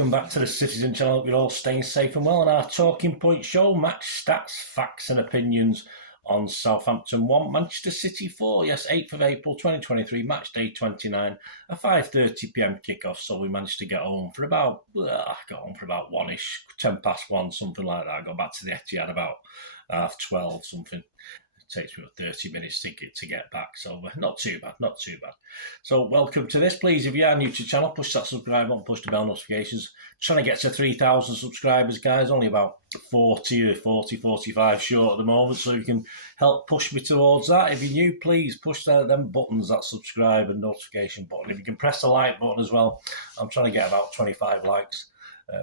welcome back to the Citizen Channel. You're all staying safe and well on our Talking Point show. Match stats, facts and opinions on Southampton 1, Manchester City 4. Yes, 8th of April 2023, match day 29, a 5:30pm kickoff. So we managed to get home for about, one-ish, 10 past 1, something like that. I got back to the Etihad about 12, something. Takes me about 30 minutes to get back, so not too bad. So welcome to this. Please, if you are new to the channel, push that subscribe button, push the bell notifications. Trying to get to 3,000 subscribers, guys. Only about 45 short at the moment, so you can help push me towards that. If you're new, please push them buttons, that subscribe and notification button. If you can press the like button as well. I'm trying to get about 25 likes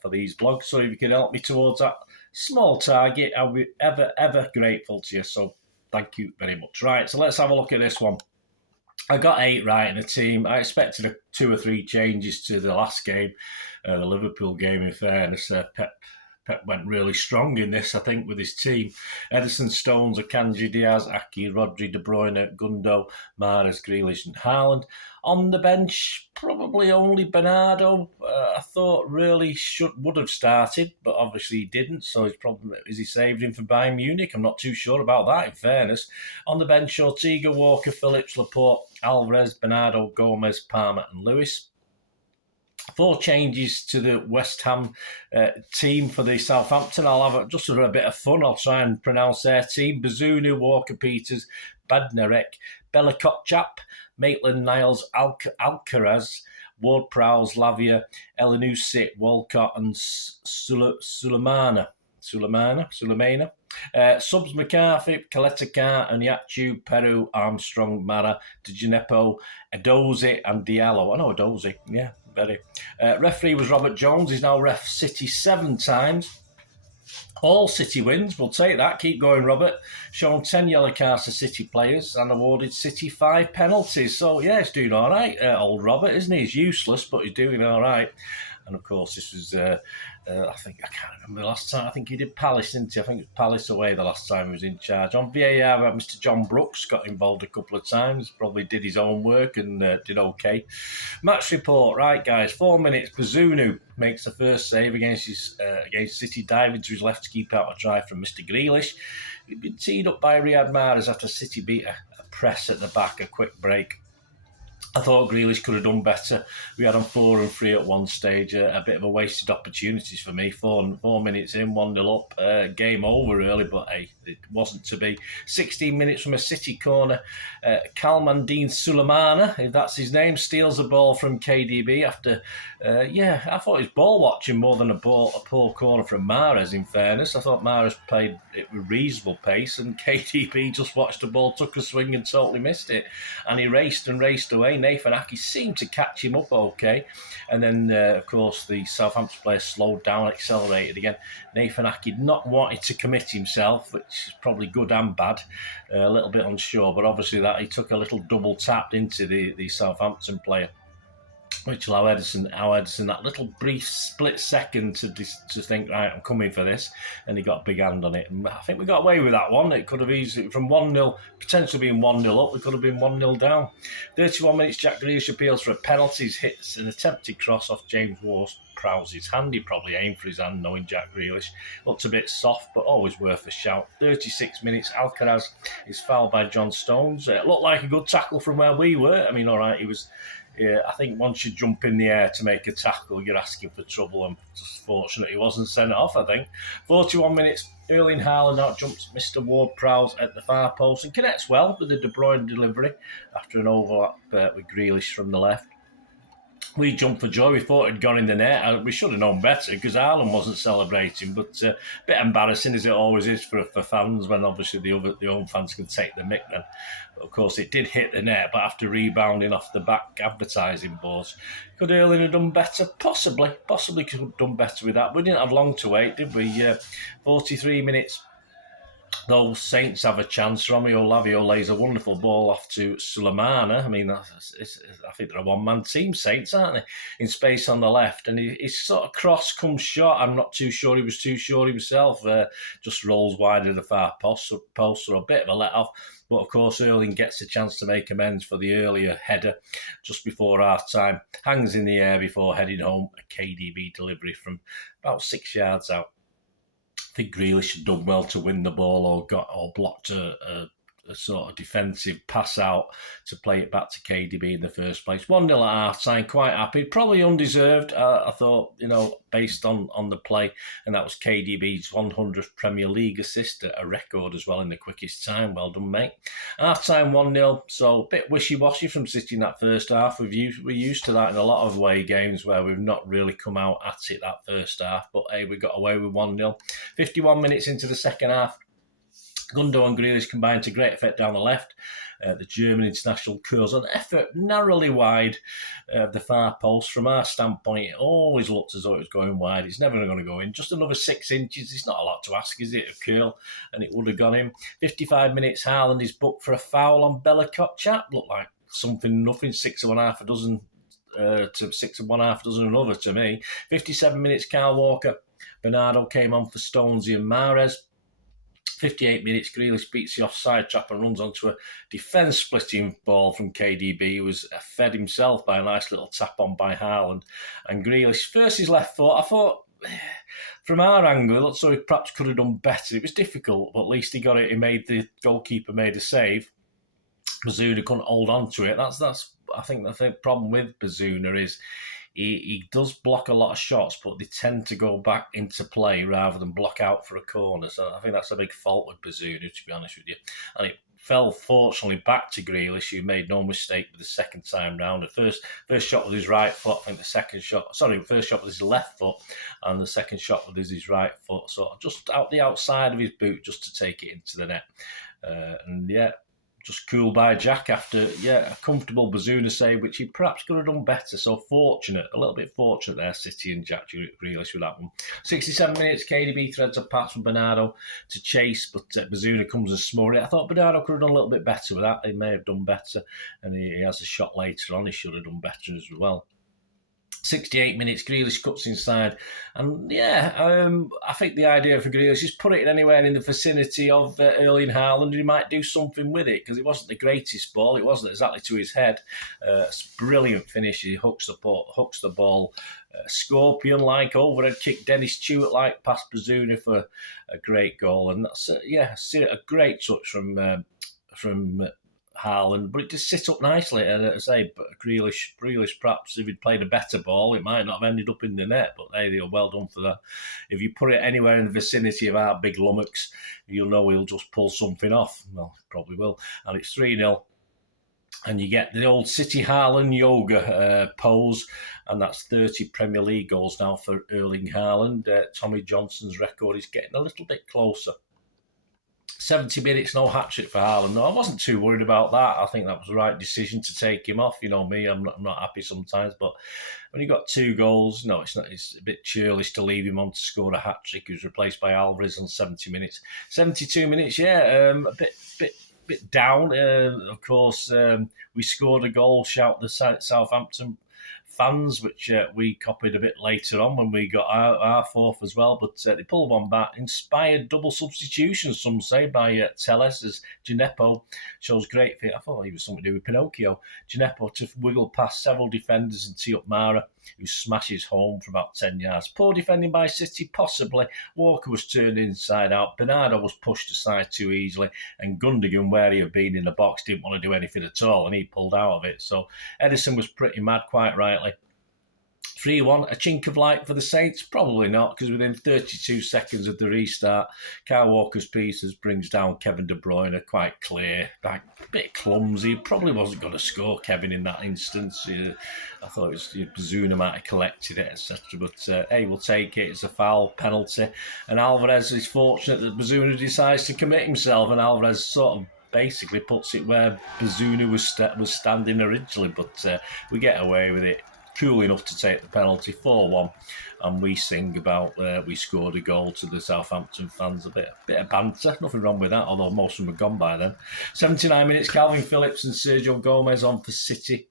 for these vlogs, so if you can help me towards that small target, I'll be ever grateful to you. So thank you very much. Right, so let's have a look at this one. I got 8 right in the team. I expected 2 or 3 changes to the last game, the Liverpool game, in fairness. Pep went really strong in this, I think, with his team. Ederson, Stones, Akanji, Diaz, Aki, Rodri, De Bruyne, Gundo, Mahrez, Grealish and Haaland. On the bench, probably only Bernardo. I thought really would have started, but obviously he didn't. So is he saved him for Bayern Munich? I'm not too sure about that, in fairness. On the bench, Ortega, Walker, Phillips, Laporte, Alvarez, Bernardo, Gomez, Palmer and Lewis. 4 changes to the West Ham team for the Southampton. I'll have just for a bit of fun. I'll try and pronounce their team. Bazunu, Walker-Peters, Badnarek, Bella Kotchap, Maitland-Niles, Alcaraz, Ward-Prowse, Lavia, Elanusi, Walcott and Sulemana. Subs McCarthy, Kaleta, Onyatu, Peru, Armstrong, Mara, De Ginepo, Edozie and Diallo. I know Edozie, yeah, very. Referee was Robert Jones. He's now ref City 7 times. All City wins, we'll take that. Keep going, Robert. Shown 10 yellow cards to City players and awarded City 5 penalties. So, yeah, he's doing all right, old Robert, isn't he? He's useless, but he's doing all right. And, of course, this was, I can't remember the last time. I think he did Palace, didn't he? I think it was Palace away the last time he was in charge. On VAR, Mr. John Brooks got involved a couple of times. Probably did his own work and did okay. Match report, right, guys. 4 minutes. Bazunu makes the first save against City, diving to his left to keep out a try from Mr. Grealish. He'd been teed up by Riyad Mahrez after City beat a press at the back, a quick break. I thought Grealish could have done better. We had him 4 and 3 at one stage. A bit of a wasted opportunities for me. 4 minutes in, 1-0 up. Game over, really, but hey, it wasn't to be. 16 minutes from a City corner. Kalmandine Sulemana, if that's his name, steals the ball from KDB after, I thought he was ball watching more than a poor corner from Mahrez, in fairness. I thought Mahrez played it with reasonable pace, and KDB just watched the ball, took a swing and totally missed it. And he raced away. Nathan Aki seemed to catch him up okay. And then, of course, the Southampton player slowed down, accelerated again. Nathan Aki not wanted to commit himself, which is probably good and bad. A little bit unsure, but obviously that he took a little double tap into the Southampton player, which allowed Ederson that little brief split second to think, right, I'm coming for this, and he got a big hand on it. And I think we got away with that one. It could have easily, from 1-0, potentially being 1-0 up, we could have been 1-0 down. 31 minutes, Jack Grealish appeals for a penalty, hits an attempted cross off James Ward-Prowse's hand. He probably aimed for his hand, knowing Jack Grealish. Looked a bit soft, but always worth a shout. 36 minutes, Alcaraz is fouled by John Stones. It looked like a good tackle from where we were. I mean, all right, he was... Yeah, I think once you jump in the air to make a tackle, you're asking for trouble, and just fortunate he wasn't sent off, I think. 41 minutes, Erling Haaland out-jumps Mr. Ward-Prowse at the far post and connects well with the De Bruyne delivery after an overlap with Grealish from the left. We jumped for joy. We thought it'd gone in the net. We should have known better because Haaland wasn't celebrating, but a bit embarrassing as it always is for fans when obviously the home fans can take the mick then. But of course, it did hit the net, but after rebounding off the back advertising boards. Could Erling have done better? Possibly could have done better with that. We didn't have long to wait, did we? 43 minutes. Though Saints have a chance, Romeo Lavio lays a wonderful ball off to Sulemana. I mean, I think they're a one-man team, Saints, aren't they? In space on the left. And his sort of cross comes short. I'm not too sure he was too sure himself. Just rolls wide of the far post, so a bit of a let-off. But of course, Erling gets a chance to make amends for the earlier header just before half-time. Hangs in the air before heading home. A KDB delivery from about 6 yards out. I think Grealish had done well to win the ball or blocked a sort of defensive pass out to play it back to KDB in the first place. 1-0 at half-time, quite happy. Probably undeserved, I thought, based on the play. And that was KDB's 100th Premier League assist, a record as well in the quickest time. Well done, mate. Half-time 1-0, so a bit wishy-washy from City in that first half. We're used to that in a lot of away games where we've not really come out at it that first half. But hey, we got away with 1-0. 51 minutes into the second half, Gundo and Grealish combined to great effect down the left. The German international curls an effort narrowly wide of the far post. From our standpoint, it always looked as though it was going wide. It's never going to go in. Just another 6 inches. It's not a lot to ask, is it? A curl, and it would have gone in. 55 minutes, Haaland is booked for a foul on Bella Kotchap. Looked like nothing. 6 of 1/2 dozen to 6 of 1/2 dozen another to me. 57 minutes, Kyle Walker. Bernardo came on for Stonesy and Mahrez. 58 minutes, Grealish beats the offside trap and runs onto a defence-splitting ball from KDB, who was fed himself by a nice little tap-on by Haaland. And Grealish, first his left foot, I thought, from our angle, it looked so he perhaps could have done better. It was difficult, but at least he got it. The goalkeeper made a save. Bazuna couldn't hold on to it. I think the problem with Bazuna is he does block a lot of shots, but they tend to go back into play rather than block out for a corner. So I think that's a big fault with Bazuna, to be honest with you. And it fell, fortunately, back to Grealish, who made no mistake with the second time round. The first shot with his right foot, I think first shot with his left foot, and the second shot with his right foot, sort of just out the outside of his boot, just to take it into the net. Just cooled by Jack after, a comfortable Bazuna save, which he perhaps could have done better. So a little bit fortunate there, City and Jack Grealish with that one. 67 minutes, KDB threads a pass from Bernardo to chase, but Bazuna comes and smother it. I thought Bernardo could have done a little bit better with that. He may have done better, and he has a shot later on. He should have done better as well. 68 minutes, Grealish cuts inside. And I think the idea for Grealish is put it anywhere in the vicinity of Erling Haaland. He might do something with it because it wasn't the greatest ball. It wasn't exactly to his head. Brilliant finish. He hooks the ball. Scorpion-like overhead kick, Dennis Stewart-like past Bazuna for a great goal. And that's a great touch from Haaland, but it just sits up nicely. And as I say, Grealish, perhaps if he'd played a better ball, it might not have ended up in the net. But they are well done for that. If you put it anywhere in the vicinity of our big lummox, you'll know he'll just pull something off. Well, he probably will. And it's 3-0. And you get the old City Haaland yoga pose, and that's 30 Premier League goals now for Erling Haaland. Tommy Johnson's record is getting a little bit closer. 70 minutes, no hat-trick for Haaland. No, I wasn't too worried about that. I think that was the right decision to take him off. You know me, I'm not happy sometimes. But when you got 2 goals, no, it's a bit churlish to leave him on to score a hat-trick. He was replaced by Alvarez on 70 minutes. 72 minutes, a bit down. Of course, we scored a goal, shout the Southampton fans, which we copied a bit later on when we got our fourth as well, but they pulled one back. Inspired double substitution, some say, by Telles, as Gineppo shows great fit. I thought he was something to do with Pinocchio. Gineppo to wiggle past several defenders and tee up Mara, who smashes home for about 10 yards. Poor defending by City, possibly. Walker was turned inside out. Bernardo was pushed aside too easily, and Gundogan, where he had been in the box, didn't want to do anything at all, and he pulled out of it. So Edison was pretty mad, quite rightly. 3-1, a chink of light for the Saints? Probably not, because within 32 seconds of the restart, Kyle Walker's pieces brings down Kevin De Bruyne, quite clear, like a bit clumsy. Probably wasn't going to score, Kevin, in that instance. I thought it was Bazuna might have collected it, etc. But hey, we'll take it. It's a foul penalty. And Alvarez is fortunate that Bazuna decides to commit himself, and Alvarez sort of basically puts it where Bazuna was standing originally. But we get away with it cool enough to take the penalty 4-1, and we sing about we scored a goal to the Southampton fans. A bit of banter, nothing wrong with that, although most of them have gone by then. 79 minutes, Calvin Phillips and Sergio Gomez on for City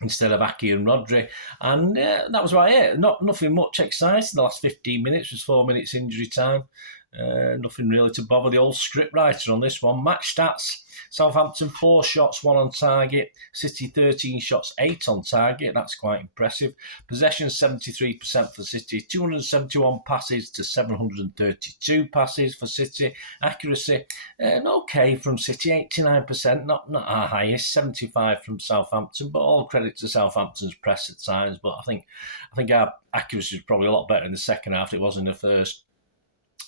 instead of Aki and Rodri. And that was about it. Nothing much exciting. The last 15 minutes was 4 minutes injury time. Nothing really to bother the old script writer on this one. Match stats: Southampton 4 shots, 1 on target. City 13 shots, 8 on target. That's quite impressive. Possession 73% for City. 271 passes to 732 passes for City. Accuracy okay from City, 89%. Not our highest, 75 from Southampton. But all credit to Southampton's press at times. But I think our accuracy was probably a lot better in the second half than it was in the first.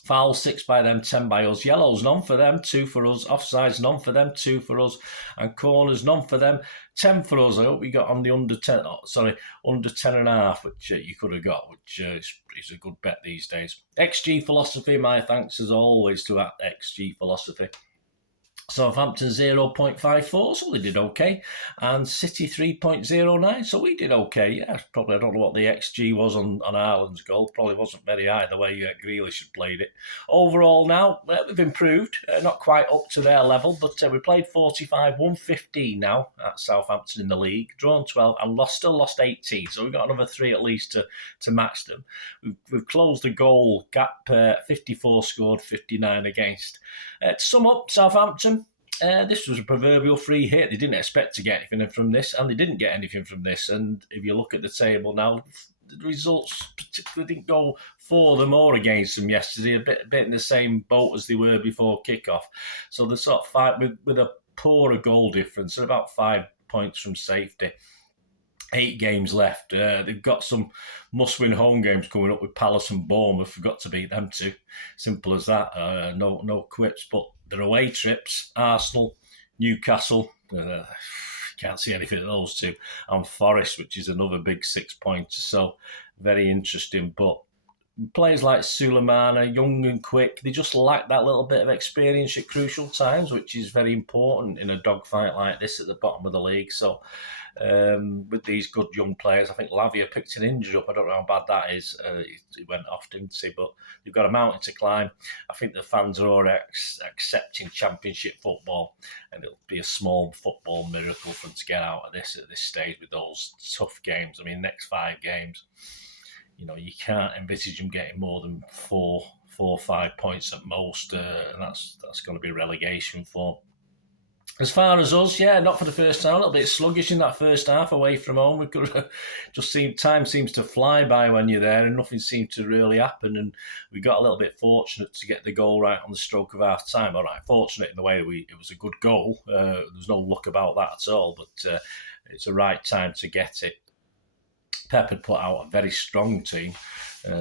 Fouls 6 by them, 10 by us. Yellows none for them, 2 for us. Offsides none for them, 2 for us. And corners none for them, 10 for us. I hope we got on the under 10. Under 10.5, which you could have got, which is a good bet these days. XG Philosophy, my thanks as always to XG Philosophy. Southampton 0.54, so they did okay, and City 3.09, so we did okay. Yeah, probably I don't know what the XG was on Ireland's goal. Probably wasn't very high the way Grealish had played it. Overall, now we've improved, not quite up to their level, but we played 45, 115 now at Southampton in the league, drawn 12, and still lost 18. So we've got another 3 at least to match them. We've closed the goal gap. 54 scored, 59 against. To sum up, Southampton. This was a proverbial free hit. They didn't expect to get anything from this, and they didn't get anything from this. And if you look at the table now, the results particularly didn't go for them or against them yesterday. A bit in the same boat as they were before kickoff. So they sort of fight with a poorer goal difference. They're about 5 points from safety. 8 games left. They've got some must-win home games coming up with Palace and Bournemouth. Forgot to beat them too. Simple as that. No quips. But their away trips: Arsenal, Newcastle. Can't see anything of those two. And Forest, which is another big 6 pointer. So very interesting. But players like Sulemana, young and quick, they just lack that little bit of experience at crucial times, which is very important in a dogfight like this at the bottom of the league. So with these good young players, I think Lavia picked an injury up. I don't know how bad that is. He went off, didn't he? But they've got a mountain to climb. I think the fans are already accepting Championship football, and it'll be a small football miracle for them to get out of this at this stage with those tough games. I mean, next 5 games, you can't envisage them getting more than 4 or 5 points at most, and that's going to be relegation for. As far as us, not for the first time. A little bit sluggish in that first half away from home. We could time seems to fly by when you're there, and nothing seemed to really happen. And we got a little bit fortunate to get the goal right on the stroke of half time. All right, fortunate in the way it was a good goal. There's no luck about that at all, but it's the right time to get it. Pep had put out a very strong team,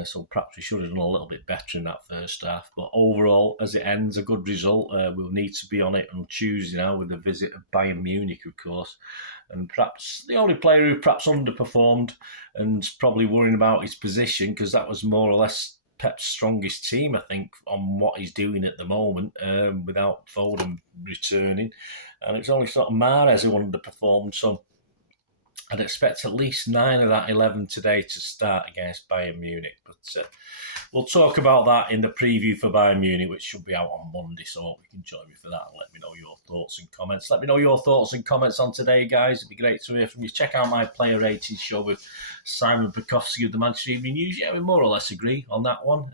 so perhaps we should have done a little bit better in that first half. But overall, as it ends, a good result. We'll need to be on it on Tuesday now with the visit of Bayern Munich, of course. And perhaps the only player who perhaps underperformed and probably worrying about his position, because that was more or less Pep's strongest team, I think, on what he's doing at the moment, without Foden returning. And it's only sort of Mahrez who underperformed, so I'd expect at least 9 of that 11 today to start against Bayern Munich. But we'll talk about that in the preview for Bayern Munich, which should be out on Monday. So I hope you can join me for that and let me know your thoughts and comments. Let me know your thoughts and comments on today, guys. It'd be great to hear from you. Check out my player rating show with Simon Bukowski of the Manchester Evening News. Yeah, we more or less agree on that one.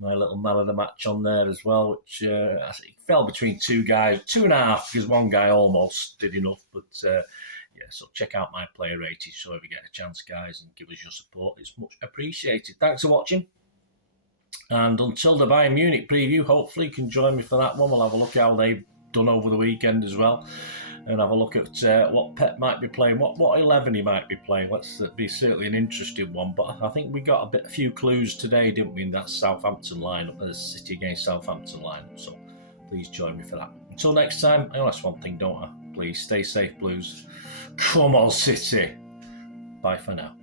My little man of the match on there as well, which I think fell between 2 guys. 2.5, because one guy almost did enough, but... so check out my player rating show if you get a chance, guys, and give us your support. It's much appreciated. Thanks for watching. And until the Bayern Munich preview, hopefully you can join me for that one. We'll have a look at how they've done over the weekend as well, and have a look at what Pep might be playing, what 11 he might be playing. Let's be certainly an interesting one. But I think we got a few clues today, didn't we, in that Southampton lineup, the City against Southampton lineup. So please join me for that. Until next time, I only ask one thing, don't I? Please stay safe, Blues. Come on, City. Bye for now.